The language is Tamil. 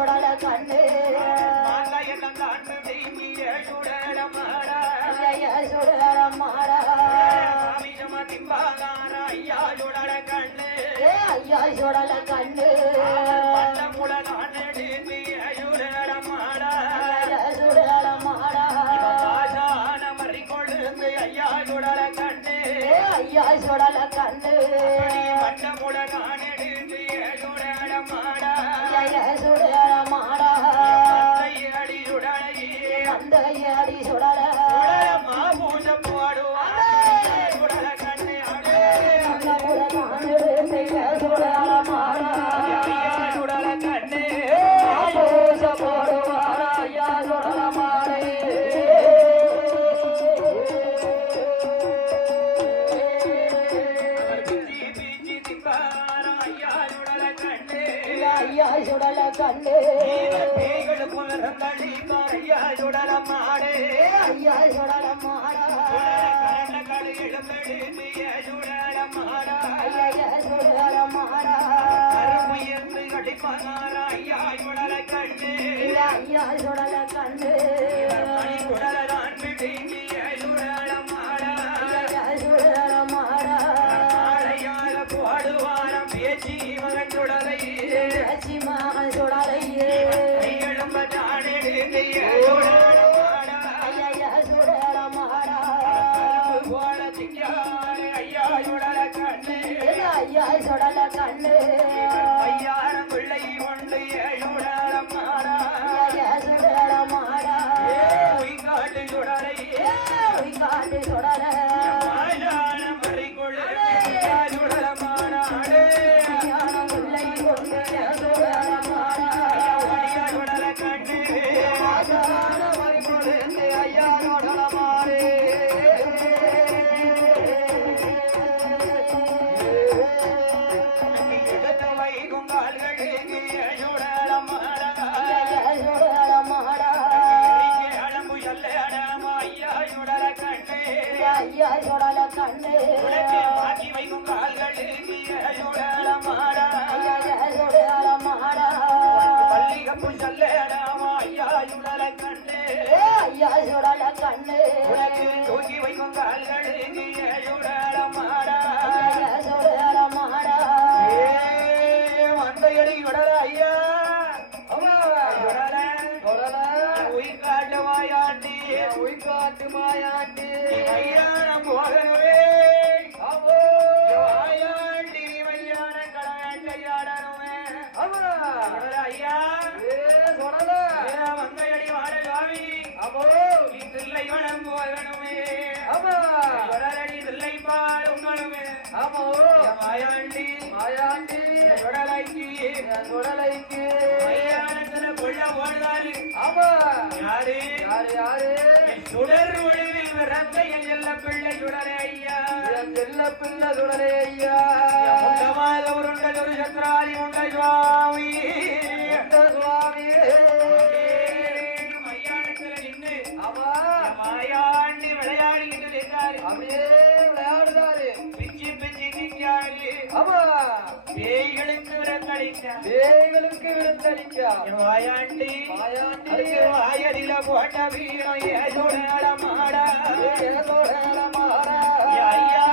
சுடல கண்ணு சுடல மாடா ஐயா சுடல கண்ணு சுடல மாடா ஐயா சுடல கண்ணு ஐயா சுடல கண்ணு சுடல மாடா அந்த அடி சுடல சுடல கண்ணு ஐயா சுடல மாடே ஐயா சுடல மாடா ஐயா சுடல மாடா ஐயா சுடல கண்ணு ஐயா சுடல கண்ணு ஐயா சுடல கண்ணு ஐயாரம் பிள்ளை கொண்டு சுடல மாடா சுடல மாடா காட்டு சுடலை காட்டு சுடல சுடல மாடா பிள்ளை கொண்டு சுடல மாடா சுடல கண்ணு ஐயா சுடல மாடே ஐயா சுடல கண்ணு மாற்றி வைக்கும் கால்களுக்கு சுடல மாடா சுடல மாடா பள்ளிகப்பு சொல்லடாமா ஐயா சுடல கண்ணு ஐயா சுடல கண்ணு தூக்கி வைக்கும் கால்களுக்கு சுடல மாடா சுடல மாடா வந்த எடி சுடல ஐயா உயிர்காட்டு மாயாண்டி ஐயா போகவே மாயாண்டி மையான கடையாடணுமே ஐயா சொடல வங்கையடி வாட சுவாமி அப்போ நீ தில்லை வனம் போகணுமே சொடலடி தில்லை பால் உங்கணுமே ஆமோ மாயாண்டி மாயாண்டி சொடலைக்கு சொடலைக்கு மையானத்துல கொள்ள ஓடுதாரு ஆமா யாரு யாரு யாரு சுடர் ஒளிவில் ரத்தையில் செல்ல பிள்ளை சுடரே ஐயா செல்ல பிள்ளை சுடரே ஐயா ஒரு சத்ராதி உண்ட சுவாமி சுவாமி மையானத்துல நின்று அவா மாயாண்டி விளையாடிக்கிட்டு இருந்தாரு அப்படியே விளையாடுதாரு பிச்சு பிச்சு நிஞ்சாரு அவா பேய்களுக்கு விருந்தளிக்க பேய்களுக்கு விருந்தளிக்க மாயாண்டி மாயாண்டி வாயதில போட்ட வீரம் ஏதோட மாடா ஏதோட மாடா ஐயா